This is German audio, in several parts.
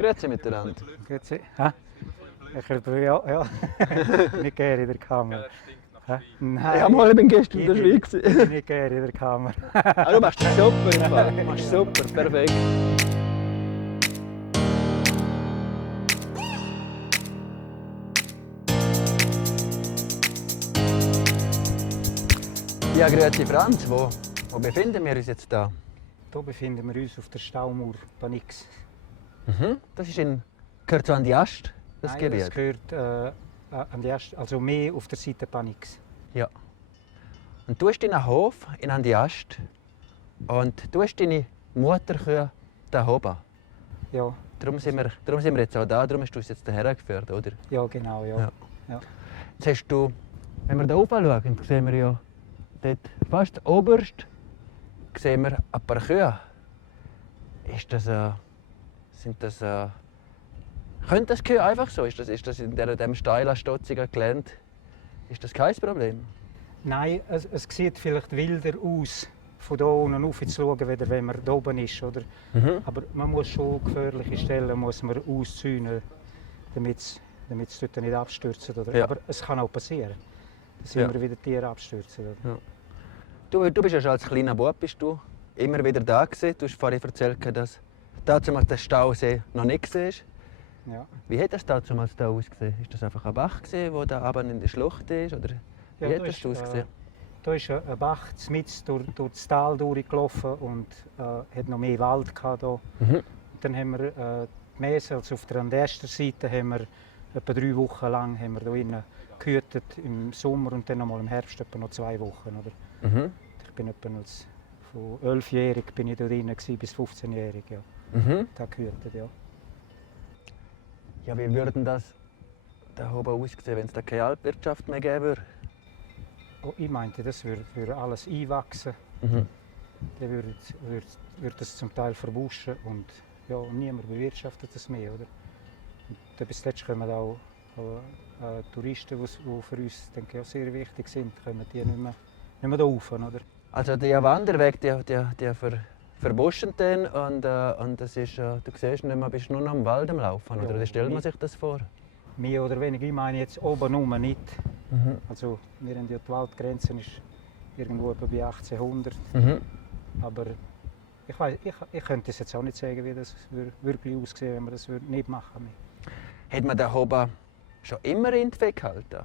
Grüezi miteinander. Grüezi. Ha? Ja. Nicht gerne in der Kamera. Nein. Ja, mal, ich bin gestern in der Schweiz. Nicht gerne in der Kamera. Ah, du machst super im Fall. Du machst super, perfekt. Ja, grüezi Franz, wo befinden wir uns jetzt da? Hier befinden wir uns auf der Staumauer Panix. Das ist gehört so an die Ast, das Nein, Gebiet? das gehört an die erste, also mehr auf der Seite Panix. Ja. Und du hast deinen Hof in Andiast und du hast deine Mutterkühe da oben. Ja. Darum sind wir jetzt auch da, darum hast du uns jetzt hierher geführt, oder? Ja, genau. Ja. Ja. Ja. Jetzt hast du, wenn wir da oben schauen, sehen wir ja dort fast oberst sehen wir ein paar Kühe. Können das Kühe einfach so? Ist das in diesem steilen, stotzigen Gelände? Ist das kein Problem? Nein, es sieht vielleicht wilder aus, von hier unten rauf zu schauen, wieder, wenn man da oben ist. Oder? Aber man muss schon gefährliche Stellen auszäunen, damit es dort nicht abstürzt. Oder? Ja. Aber es kann auch passieren, dass Ja. immer wieder Tiere abstürzen. Oder? Ja. Du bist ja schon als kleiner Bub immer wieder da gewesen. Du hast vorhin erzählt, dass damals der Stausee noch nicht war. Ja. Wie hat das damals da ausgesehen? Ist das einfach ein Bach, der da oben in der Schlucht ist? Oder wie hat das ausgesehen? Da ist ein Bach mitten durch das Tal durchgelaufen und hat noch mehr Wald gehabt. Hier. Dann haben wir die Mese, also auf der Andesterseite, haben wir etwa 3 Wochen lang haben wir hier innen gehütet im Sommer und dann noch mal im Herbst etwa noch 2 Wochen. Oder? Ich bin etwa von 11-jährig bin ich da drin bis 15-jährig. Ja. Da gehütet, ja. Ja, wie würde denn das da oben aussehen, wenn es da keine Alpwirtschaft mehr gäbe? Würde? Oh, ich meinte, das würde alles einwachsen. Dann würde es zum Teil verbuschen und ja, niemand bewirtschaftet das mehr. Oder? Und bis jetzt kommen auch Touristen, die für uns denke ich, auch sehr wichtig sind, kommen die nicht mehr hier rauf. Oder? Also der Wanderweg, der verbuschen den und das ist, du siehst nicht mehr, bist nur noch im Wald am Laufen, oder? Ja, Wie stellt man sich das vor? Mehr oder weniger, ich meine jetzt oben rum nicht. Also wir haben ja die Waldgrenze ist irgendwo etwa bei 1800. Aber ich könnte es jetzt auch nicht sagen, wie das wirklich aussehen, wenn wir das nicht machen würden. Hat man da oben schon immer Rindvieh gehalten?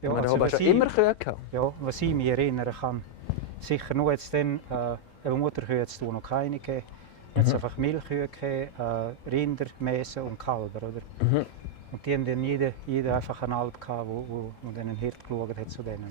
Ja, Hat man da also oben schon immer Kühe gehabt? Ja, was ich mich erinnern kann, sicher nur jetzt dann, Mutterkühe hat es noch keine gegeben. Es hat einfach Milchkühe gegeben, Rinder, Mesen und Kälber. Oder? Und die haben dann jeder einfach einen Alp gehabt, wo dann ein Hirt geschaut hat zu denen.